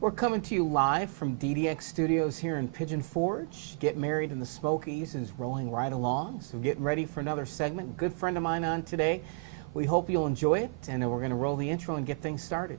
We're coming to you live from DDX Studios here in Pigeon Forge. Get Married in the Smokies is rolling right along, so getting ready for another segment. Good friend of mine on today. We hope you'll enjoy it, and we're going to roll the intro and get things started.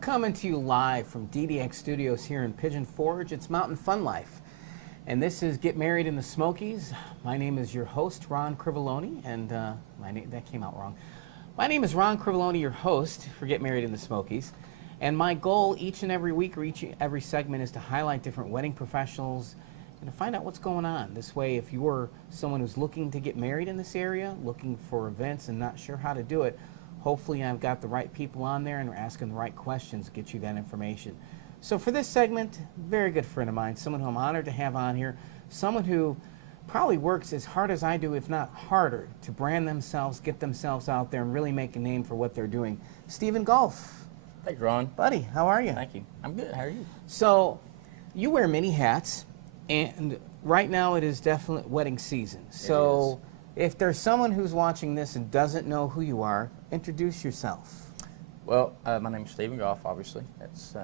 Coming to you live from DDX Studios here in Pigeon Forge. It's Mountain Fun Life, and this is Get Married in the Smokies. My name is your host, Ron Crivoloni, and that came out wrong. My name is Ron Crivoloni, your host for Get Married in the Smokies, and my goal each and every week or every segment is to highlight different wedding professionals and to find out what's going on. This way, if you're someone who's looking to get married in this area, looking for events and not sure how to do it, hopefully I've got the right people on there and we're asking the right questions to get you that information. So for this segment, very good friend of mine, someone who I'm honored to have on here, someone who probably works as hard as I do, if not harder, to brand themselves, get themselves out there and really make a name for what they're doing. Stephen Golf. Thanks, Ron. Buddy, how are you? Thank you. I'm good. How are you? So you wear many hats, and right now it is definitely wedding season. So if there's someone who's watching this and doesn't know who you are, introduce yourself. Well, my name is Stephen Goff, obviously. That's,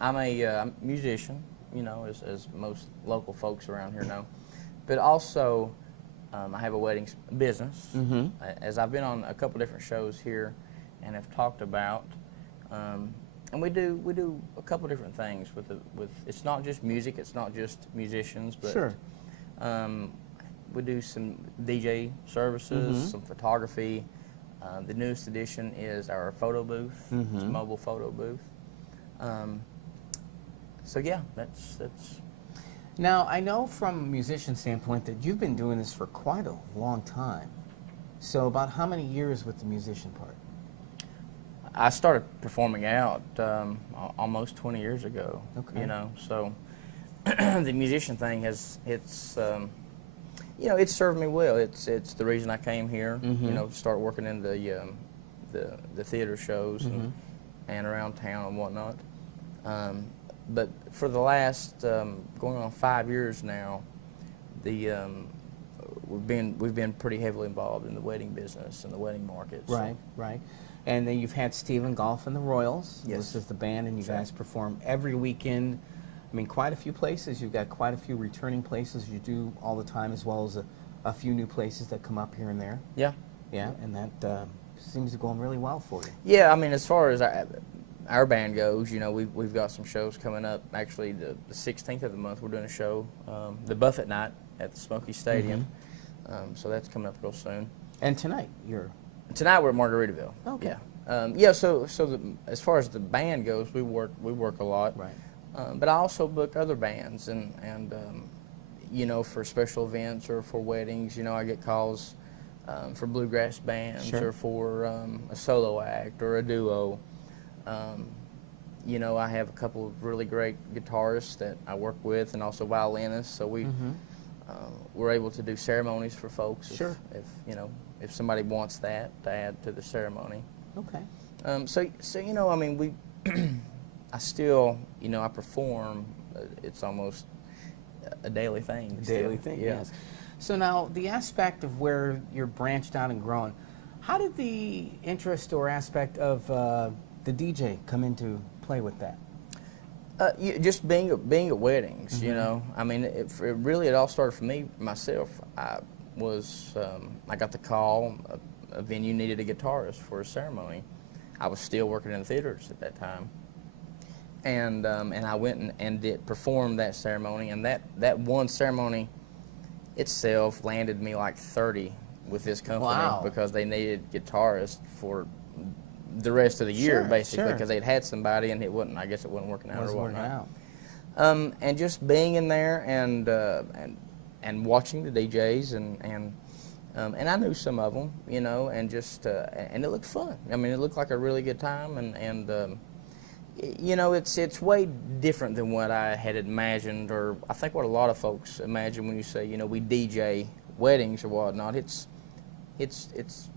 I'm a musician, you know, as most local folks around here know. But also, I have a wedding business. As I've been on a couple different shows here and have talked about, and we do a couple different things with it's not just music, it's not just musicians, but Sure. We do some DJ services, some photography. The newest addition is our photo booth. It's a mobile photo booth. So yeah, that's. Now, I know from a musician standpoint that you've been doing this for quite a long time. So about how many years with the musician part? I started performing out almost 20 years ago. Okay. You know, so the musician thing you know, it's served me well. It's the reason I came here. You know, to start working in the theater shows and around town and whatnot. But for the last going on 5 years now, we've been pretty heavily involved in the wedding business and the wedding market. So. Right, right. And then you've had Stephen Golf and the Royals. Yes. This is the band, and you guys perform every weekend. I mean, quite a few places. You've got quite a few returning places you do all the time, as well as a few new places that come up here and there. Yeah. Yeah, and that seems to be going really well for you. Yeah, I mean, as far as our band goes, you know, we've got some shows coming up. Actually, the 16th of the month, we're doing a show, the Buffett Night at the Smokies Stadium. So that's coming up real soon. And tonight, Tonight we're at Margaritaville. Okay. Yeah. Yeah. So as far as the band goes, we work a lot. Right. But I also book other bands, and you know, for special events or for weddings, you know, I get calls for bluegrass bands or for a solo act or a duo. You know, I have a couple of really great guitarists that I work with, and also violinists. So we're able to do ceremonies for folks. Sure. If you know, if somebody wants that to add to the ceremony. Okay. So you know, I mean, I still, you know, I perform. It's almost a daily thing. Daily thing, yes. So now, the aspect of where you're branched out and grown, how did the interest or aspect of the DJ come into play with that? Just being at weddings, you know. I mean, it all started for me myself. I got the call. A venue needed a guitarist for a ceremony. I was still working in the theaters at that time, and I went and did perform that ceremony, and that one ceremony itself landed me like 30 with this company. Wow. Because they needed guitarists for the rest of the year, Sure, basically, sure. because they'd had somebody and I guess it wasn't working out Wasn't or working whatnot. out. And just being in there and watching the DJs and I knew some of them, you know, and just and it looked fun. I mean, it looked like a really good time, and you know, it's way different than what I had imagined, or I think what a lot of folks imagine when you say, you know, we DJ weddings or whatnot. It's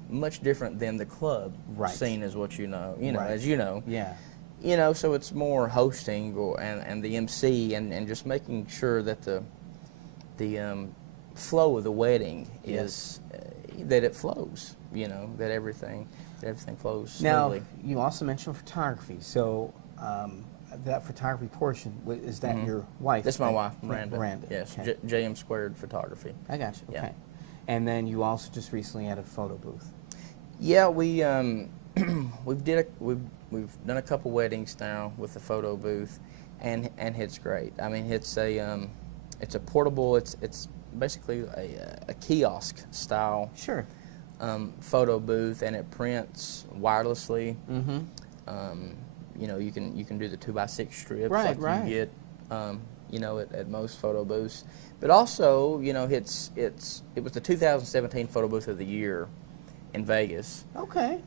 much different than the club Right. scene, is what you know, Right. as you know. Yeah. You know, so it's more hosting and the MC and just making sure that the flow of the wedding is that it flows. You know, that everything flows smoothly. Now, you also mentioned photography. So that photography portion, is that your wife? That's my wife, Miranda. Miranda. Yes, Okay. JM Squared Photography. I got you. Yeah. Okay. And then you also just recently had a photo booth. Yeah, we we've done a couple weddings now with the photo booth, and it's great. I mean, it's a portable. It's basically a kiosk style Sure. photo booth, and it prints wirelessly. Mm-hmm. You know, you can do the 2x6 strips Right, like right. you get, you know, at most photo booths. But also, you know, it was the 2017 photo booth of the year in Vegas. Okay.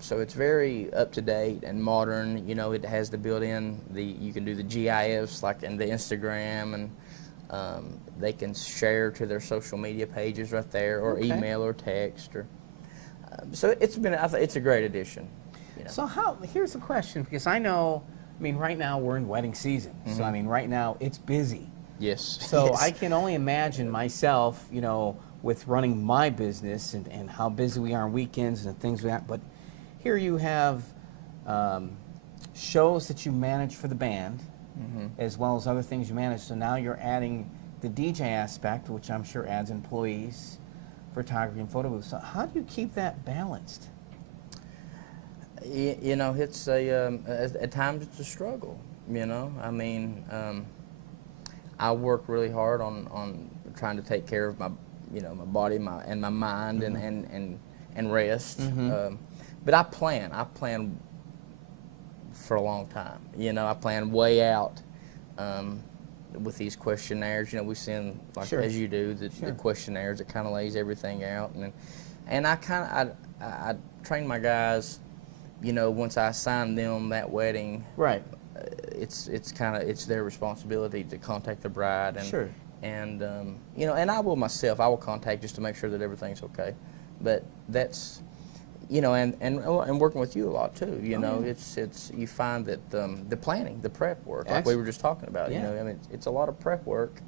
So it's very up to date and modern. You know, it has the built-in you can do the GIFs like in the Instagram, and they can share to their social media pages right there, or Okay. email or text, or so it's a great addition. You know. So here's the question, because I mean, right now we're in wedding season. So, I mean, right now it's busy. Yes. So Yes. I can only imagine myself, you know, with running my business and how busy we are on weekends and things like that. But here you have shows that you manage for the band, as well as other things you manage. So now you're adding the DJ aspect, which I'm sure adds employees, photography and photo booths. So how do you keep that balanced? You know, it's at times it's a struggle. You know, I mean, I work really hard on trying to take care of my body, and my mind, and rest. But I plan for a long time. You know, I plan way out with these questionnaires. You know, we send, like, Sure. as you do, the questionnaires that kind of lays everything out, and I train my guys. You know, once I assign them that wedding, Right. It's their responsibility to contact the bride, and Sure. and you know, and I will contact just to make sure that everything's okay. But that's, you know, and working with you a lot too. You know, it's you find that the planning, the prep work, like we were just talking about. Yeah. You know, I mean, it's a lot of prep work.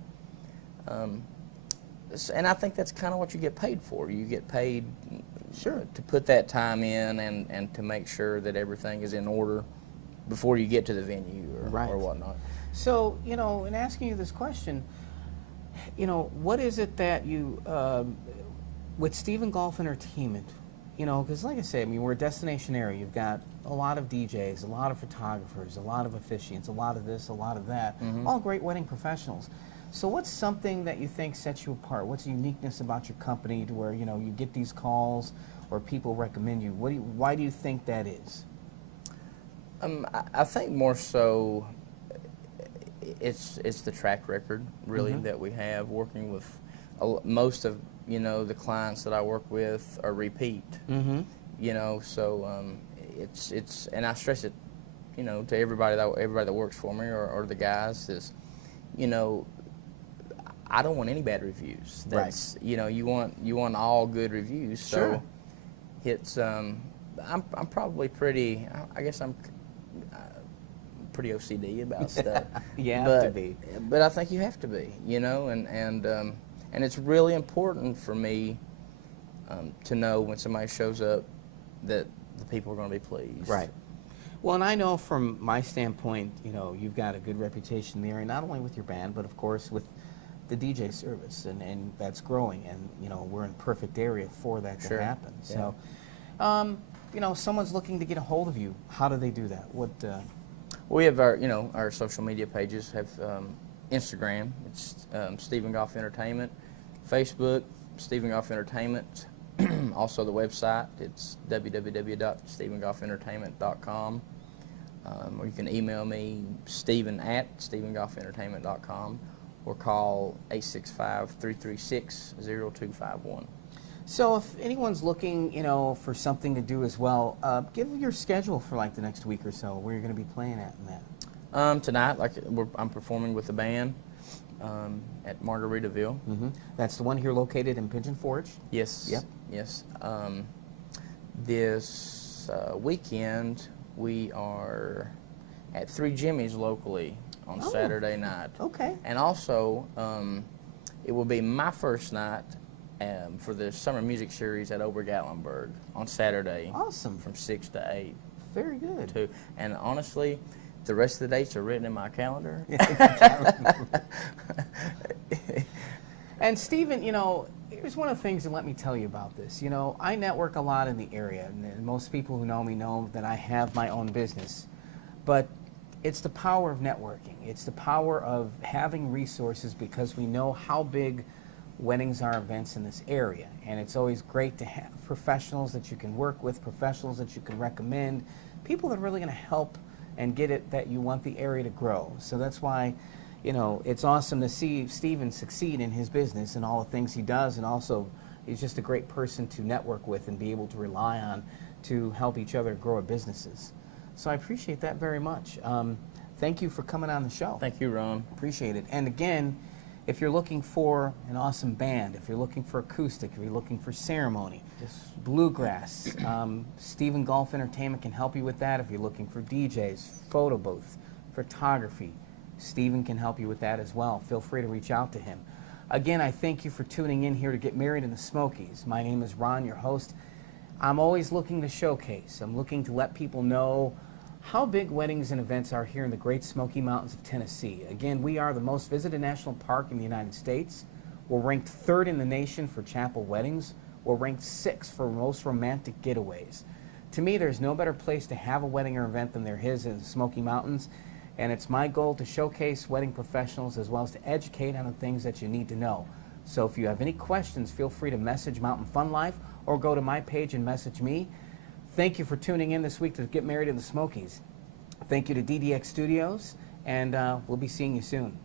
And I think that's kind of what you get paid for. You get paid to put that time in and to make sure that everything is in order before you get to the venue or whatnot. So, you know, in asking you this question, you know, what is it that you, with Stephen Golf Entertainment, you know, because like I say, I mean, we're a destination area. You've got a lot of DJs, a lot of photographers, a lot of officiants, a lot of this, a lot of that, all great wedding professionals. So what's something that you think sets you apart? What's the uniqueness about your company to where, you know, you get these calls or people recommend you? Why do you think that is? I think more so it's the track record, really, that we have working with most of, you know, the clients that I work with are repeat. You know, so it's and I stress it, you know, to everybody that works for me or the guys is, you know, I don't want any bad reviews. That's you know, you want all good reviews. So it's I'm probably pretty. I guess I'm pretty OCD about stuff. You have to be. But I think you have to be. You know, and it's really important for me to know when somebody shows up that the people are going to be pleased. Right. Well, and I know from my standpoint, you know, you've got a good reputation in the area, not only with your band, but of course with the DJ service, and that's growing, and you know, we're in perfect area for that to happen. So, you know, someone's looking to get a hold of you. How do they do that? What? We have our, our social media pages have Instagram, it's Stephen Goff Entertainment, Facebook, Stephen Goff Entertainment, also the website, it's www.stephengoffentertainment.com, or you can email me, stephen@stephengoffentertainment.com, or call 865-336-0251. So if anyone's looking, for something to do as well, give your schedule for like the next week or so, where you're going to be playing at and that. Tonight, I'm performing with the band at Margaritaville. Mm-hmm. That's the one here located in Pigeon Forge? Yes. Yep. Yes. This weekend, we are at 3 Jimmy's locally on Saturday night. Okay. And also, it will be my first night for the Summer Music Series at Ober-Gatlinburg on Saturday. Awesome. From 6 to 8. Very good. And honestly, the rest of the dates are written in my calendar. And Stephen, here's one of the things, and let me tell you about this. I network a lot in the area, and most people who know me know that I have my own business. But it's the power of networking. It's the power of having resources, because we know how big weddings are events in this area. And it's always great to have professionals that you can work with, professionals that you can recommend, people that are really going to help and get it that you want the area to grow. So that's why, it's awesome to see Stephen succeed in his business and all the things he does, and also he's just a great person to network with and be able to rely on to help each other grow our businesses. So I appreciate that very much. Thank you for coming on the show. Thank you, Ron. Appreciate it. And again, if you're looking for an awesome band, if you're looking for acoustic, if you're looking for ceremony, bluegrass, Stephen Goff Entertainment can help you with that. If you're looking for DJs, photo booth, photography, Stephen can help you with that as well. Feel free to reach out to him. Again, I thank you for tuning in here to Get Married in the Smokies. My name is Ron, your host. I'm always looking to showcase. I'm looking to let people know how big weddings and events are here in the Great Smoky Mountains of Tennessee. Again, we are the most visited national park in the United States. We're ranked 3rd in the nation for chapel weddings. We're ranked 6th for most romantic getaways. To me, there's no better place to have a wedding or event than there is in the Smoky Mountains. And it's my goal to showcase wedding professionals as well as to educate on the things that you need to know. So if you have any questions, feel free to message Mountain Fun Life or go to my page and message me. Thank you for tuning in this week to Get Married in the Smokies. Thank you to DDX Studios, and we'll be seeing you soon.